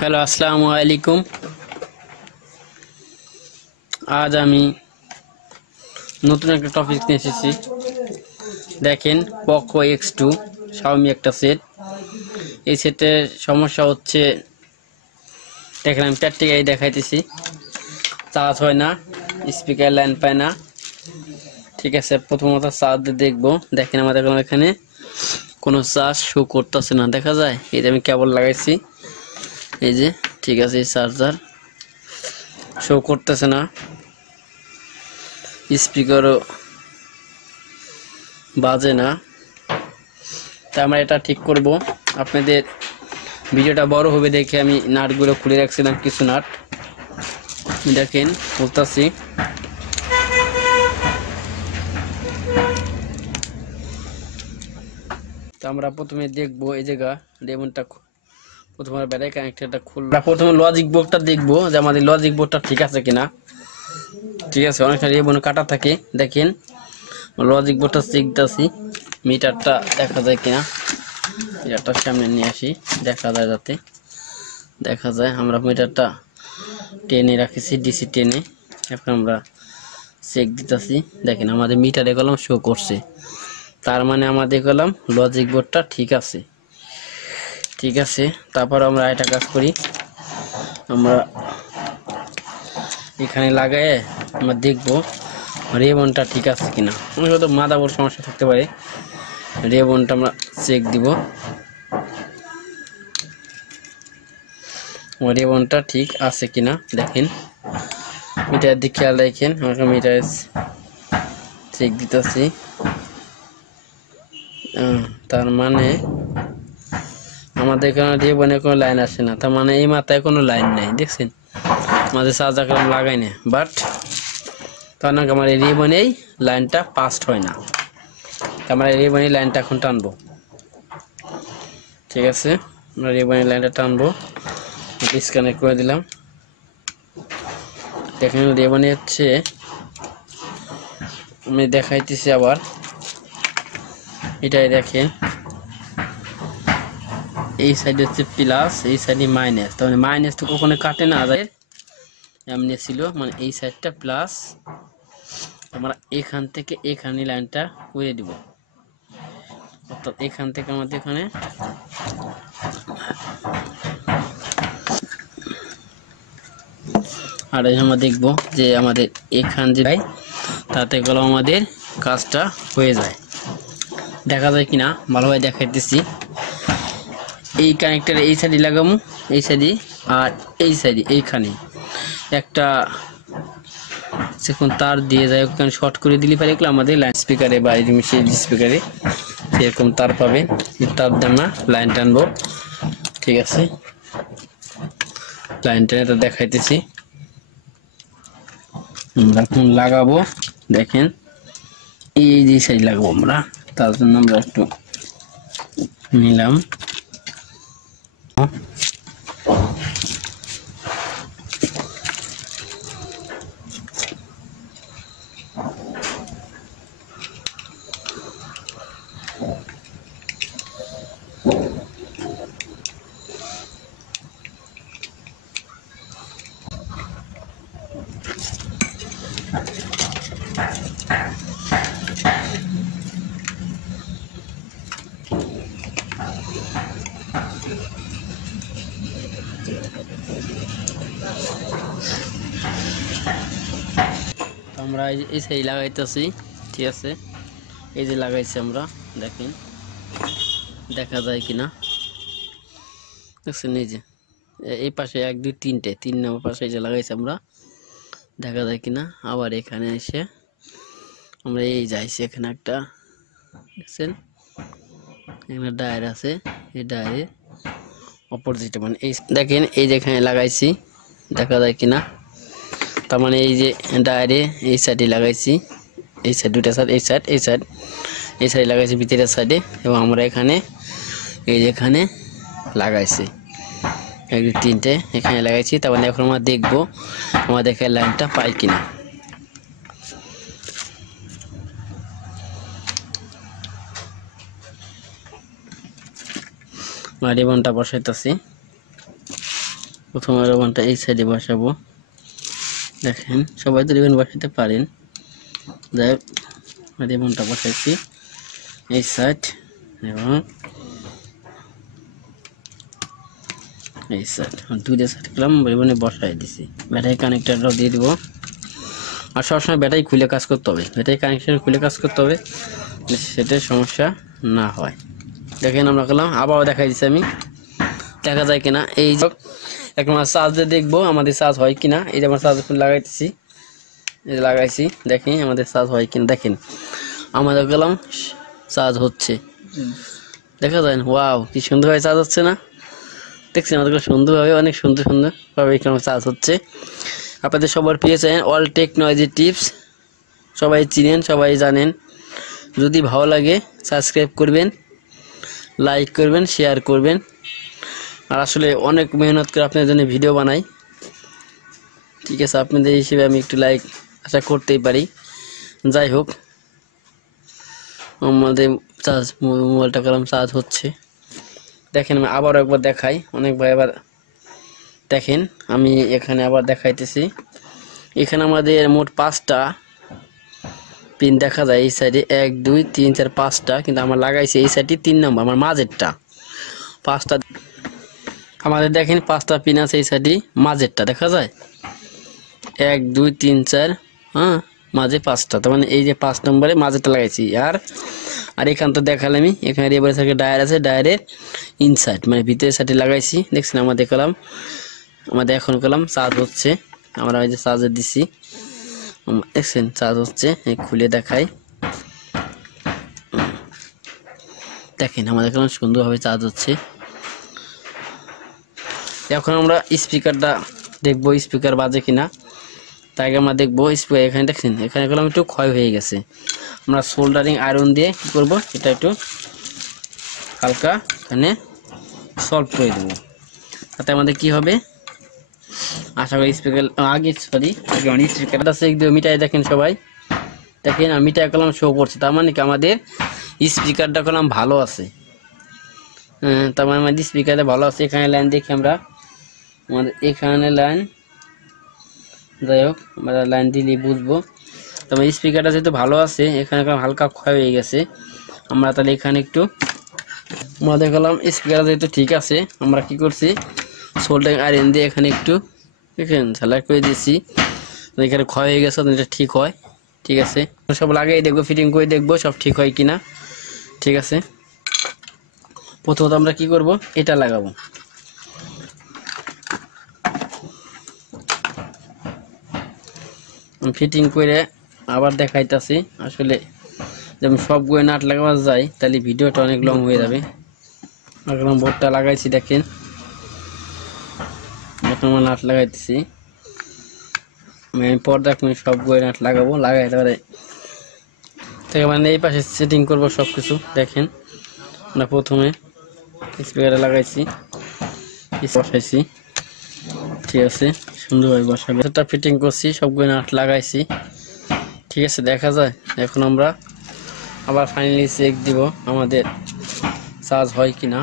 Hello, আসসালামু আলাইকুম। আজ আমি নতুন একটা টপিক নিয়ে এসেছি। দেখেন, পোকো X2 শাওমি একটা সেট। এই সেটের সমস্যা হচ্ছে, দেখেন আমি প্র্যাকটিক্যালি দেখাইতেছি। চার্জ হয় না, স্পিকার লাইন পায় না। ঠিক আছে, প্রথমত চার্জ দিয়ে দেখবো। দেখেন আমাদের এখানে কোনো চার্জ শো করতেছে না, দেখা যায়। এই যে আমি কেবল লাগাইছি, এই যে ঠিক আছে, এই চার্জার শো করতেছে না, স্পিকারও বাজে না। তা আমরা এটা ঠিক করব। আপনাদের ভিডিওটা বড় হবে দেখে আমি নাটগুলো খুলে রাখছিলাম, কিছু নাট দেখেন বলতেছি। তো আমরা প্রথমে দেখবো এই জায়গা রেমনটা প্রথমে ব্যাটারি কানেক্টরটা খুলবো। প্রথমে লজিক বোর্ডটা দেখবো যে আমাদের লজিক বোর্ডটা ঠিক আছে কিনা। ঠিক আছে, অনেকটা রেমন কাটা থাকে। দেখেন লজিক বোর্ডটা শিখতেছি, মিটারটা দেখা যায় কিনা। মিটারটা সামনে নিয়ে আসি, দেখা যায়, যাতে দেখা যায়। আমরা মিটারটা টেনে রাখেছি, ডিসি টেনে। এখন আমরা চেক দিতেছি। দেখেন আমাদের মিটারে কলম শো করছে, তার মানে আমাদের কলম লজিক বোর্ডটা ঠিক আছে। ঠিক আছে, তারপর আমরা এটা কাজ করি। আমরা এখানে লাগাই আমরা দেখবো রেবনটা ঠিক আছে কিনা। হয়তো মাদারবোর্ড সমস্যা থাকতে পারে। রেবনটা আমরা চেক দিব, রেবনটা ঠিক আছে কিনা। দেখেন মিটার দিকে খেয়াল রাখেন। আমাকে মিটার চেক দিতেছি, তার মানে আমাদের এখানে রেবনে কোনো লাইন আসে না, তার মানে এই মাথায় কোনো লাইন নাই। দেখছেন আমাদের চার্জার কলম লাগাই না, বাট তার মানে আমার এই রেবনেই লাইনটা পাস্ট হয় না। আমরা রেবনে লাইনটা এখন টানবো। ঠিক আছে, আমরা রেবনে লাইনটা টানবো, ডিসকানেক্ট করে দিলাম। দেখেন রেবনে হচ্ছে, আমি দেখাইতেছি আবার। এটাই দেখেন, এই সাইডে হচ্ছে প্লাস, এই সাইডে মাইনাস। তার মানে মাইনাস তো কখনো কাটে না যায়, এমনি ছিল। মানে এই সাইডটা প্লাস, আমরা এখান থেকে এখানে লাইনটা করে দিব। অর্থাৎ এখান থেকে আমাদের এখানে আর আমরা দেখবো যে আমাদের এখান যে তাতে গেল আমাদের কাজটা হয়ে যায়। দেখা যায় কিনা ভালোভাবে দেখাইতেছি। এই কানেক্টারে এই সাইডে লাগাবো, এই সাইডে, আর এই সাইডে এইখানে একটা সেখান তার দিয়ে যায়, ওখানে শর্ট করে দিলে পারে এগুলো আমাদের লাইন স্পিকারে বা সেই স্পিকারে সেরকম তার পাবে। তার দিয়ে আমরা লাইন টানবো। ঠিক আছে, লাইন টেনে তো দেখাইতেছি। এখন লাগাবো, দেখেন এই যে সাইড লাগাবো আমরা, তার জন্য আমরা একটু নিলাম। আমরা এই সাইড লাগাইতেছি। ঠিক আছে, এই যে লাগাইছি আমরা, দেখেন দেখা যায় কিনা। দেখছেন এই যে এই পাশে 1 2 3 নম্বর পাশে এই যে লাগাইছি আমরা, দেখা যায় কিনা। আবার এখানে এসে আমরা এই যাইছি, এখানে একটা দেখছেন এখানে ডায়ার আছে, এই ডায়ারের অপোজিটে মানে এই দেখেন এই যেখানে লাগাইছি, দেখা যায় কিনা। তার মানে এই যে ডায়ারে এই সাইডে লাগাইছি, এই সাইড দুটা সাইড, এই সাইড এই সাইড, এই সাইড লাগাইছি ভিতরের সাইডে। এবং আমরা এখানে এই যেখানে লাগাইছি 1 2 3টে এখানে লাগাইছি। তার মানে এখন আমরা দেখবো আমাদের এখানে লাইনটা পাই কিনা। রিবনটা বসাইতেছি। প্রথমে রিবনটা এই সাইডে বসাবো। দেখেন সবাই তো রিবন বসাতে পারেন, যাই হোক রিবনটা বসাইছি এই সাইড এবং এই সাইড, দুইটা সাইড করলাম, রিবনে বসাই দিছি। ব্যাটারি কানেক্টরটাও দিয়ে দিব। আর সবসময় ব্যাটারি খুলে কাজ করতে হবে, ব্যাটারি কানেকশন খুলে কাজ করতে হবে, সেটাই সমস্যা না হয়। দেখেন আমরা করলাম, আবারও দেখাই দিচ্ছি আমি, দেখা যায় কিনা। এই যে এখন আমরা চার্জ দিয়ে দেখবো আমাদের চার্জ হয় কিনা। এই যে আমরা চার্জ লাগাইতেছি, এই যে লাগাইছি, দেখি আমাদের চার্জ হয় কিনা। দেখেন আমাদের গেলাম চার্জ হচ্ছে, দেখা যায়। ওয়াও, কি সুন্দরভাবে চার্জ হচ্ছে না? দেখছি আমাদের সুন্দরভাবে, অনেক সুন্দরভাবে এখানে চার্জ হচ্ছে। আপনাদের সবার প্রিয় চ্যানেল অল টেকনোলজি টিপস, সবাই চিনেন, সবাই জানেন। যদি ভালো লাগে সাবস্ক্রাইব করবেন, লাইক করবেন, শেয়ার করবেন। আর আসলে অনেক মেহনত করে আপনাদের জন্য ভিডিও বানাই, ঠিক আছে? আপনাদের হিসেবে আমি একটু লাইক আশা করতেই পারি। যাই হোক, আমাদের চার্জ, মোবাইলটা কলম চার্জ হচ্ছে। দেখেন আমি আবারও একবার দেখাই, অনেক ভাই আবার দেখেন, আমি এখানে আবার দেখাইতেছি। এখানে আমাদের মোট 5টা পিন দেখা যায় এই সাইডে, 1 2 3 4 5টা, কিন্তু আমার লাগাইছি এই সাইডে 3 নম্বর, আমার মাঝেরটা 5টা। আমাদের দেখেন 5টা পিন আছে এই সাইডে, মাঝেরটা দেখা যায় 1 2 3 4, হ্যাঁ মাঝে 5টা, তার মানে এই যে 5 নম্বরে মাঝেরটা লাগাইছি। আর এখান তো দেখালাম আমি, এখানে রেবার থেকে ডায়ার আছে, ডায়ারের ইনসাইড মানে ভিতরের সাইডে লাগাইছি। দেখছেন আমরা দেখলাম, আমাদের এখন করলাম চার্জ হচ্ছে। আমরা ওই যে চার্জে দিছি, দেখছেন চার্জ হচ্ছে, খুলে দেখাই। দেখেন আমাদের এখন সুন্দরভাবে চার্জ হচ্ছে। এখন আমরা স্পিকারটা দেখবো, স্পিকার বাজে কিনা। তাই আমরা দেখবো স্পিকার। এখানে দেখছেন, এখানে করলাম একটু ক্ষয় হয়ে গেছে। আমরা সোল্ডারিং আয়রন দিয়ে কী করবো, এটা একটু হালকা এখানে সলভ করে দেবো। তাতে আমাদের কি হবে, আশা করি স্পিকার আগে স্পিকারটা চেক দিয়ে মিটাই। দেখেন সবাই দেখেন, আমি মিটাই করলাম, শো করছে, তার মানে কি আমাদের স্পিকারটা করলাম ভালো আছে। তার মানে আমাদের স্পিকারটা ভালো আছে। এখানে লাইন দেখি আমরা, আমাদের এখানে লাইন, যাই হোক আমরা লাইন দিলে বুঝবো। তবে স্পিকারটা যেহেতু ভালো আছে, এখানে হালকা ক্ষয় হয়ে গেছে। আমরা তাহলে এখানে একটু আমরা দেখলাম স্পিকার যেহেতু ঠিক আছে, আমরা কি করছি, সোল্ডারিং আয়রন দিয়ে এখানে একটু দেখেন ঝালাই করে দিয়েছি। এখানে ক্ষয় হয়ে গেছে, এটা ঠিক হয়। ঠিক আছে, সব লাগিয়ে দেখবো, ফিটিং করে দেখবো সব ঠিক হয় কিনা। ঠিক আছে, প্রথমত আমরা কি করব, এটা লাগাবো। ফিটিং করে আবার দেখাইতেছি। আসলে যেমন সবগুলো নাট লাগানো যায়, তাহলে ভিডিওটা অনেক লং হয়ে যাবে। এখন বোর্ডটা লাগাইছি, দেখেন এখন আমরা নাট লাগাইতেছি। আমি পর্দা সবগুলো নাট লাগাবো, লাগাই তারপরে থেকে মানে এই পাশে সেটিং করবো সব কিছু। দেখেন আমরা প্রথমে স্পিকারে লাগাইছি, বসাইছি, ঠিক আছে, সুন্দরভাবে বসাবে। এটা ফিটিং করছি, সবগুলো নাট লাগাইছি, ঠিক আছে, দেখা যায়। এখন আমরা আবার ফাইনালি চেক দিব আমাদের চার্জ হয় কিনা।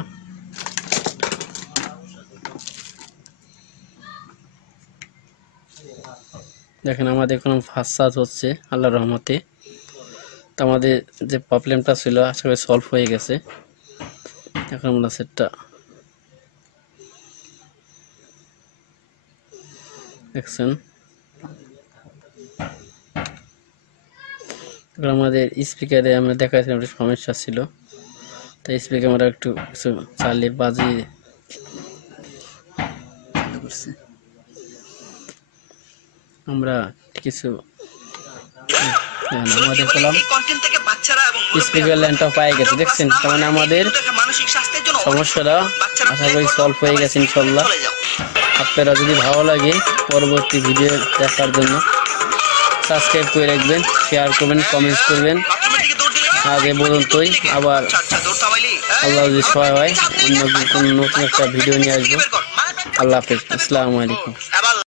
দেখেন আমাদের এখন ফাস্ট চার্জ হচ্ছে আল্লাহর রহমতে। তো আমাদের যে প্রবলেমটা ছিল আশা করি সলভ হয়ে গেছে। এখন আমরা সেটটা দেখছেন, আমাদের স্পিকারে আমরা দেখাচ্ছিলাম একটা সমস্যা ছিল, তাই স্পিকার আমরা একটু কিছু চালিয়ে বাজিয়ে আমরা কিছু আমাদের করলাম স্পিকার লাইনটা পেয়ে গেছে। দেখছেন, তার মানে আমাদের সমস্যাটা আশা করি সলভ হয়ে গেছে ইনশাল্লাহ। আপনারা যদি ভালো লাগে পরবর্তী ভিডিও দেখার জন্য সাবস্ক্রাইব করে রাখবেন, শেয়ার করবেন, কমেন্টস করবেন। আজ এ পর্যন্তই, আবার আল্লাহ যদি সহায় হয় অন্য কোনো নতুন একটা ভিডিও নিয়ে আসবো। আল্লাহ হাফেজ, আসসালামু আলাইকুম।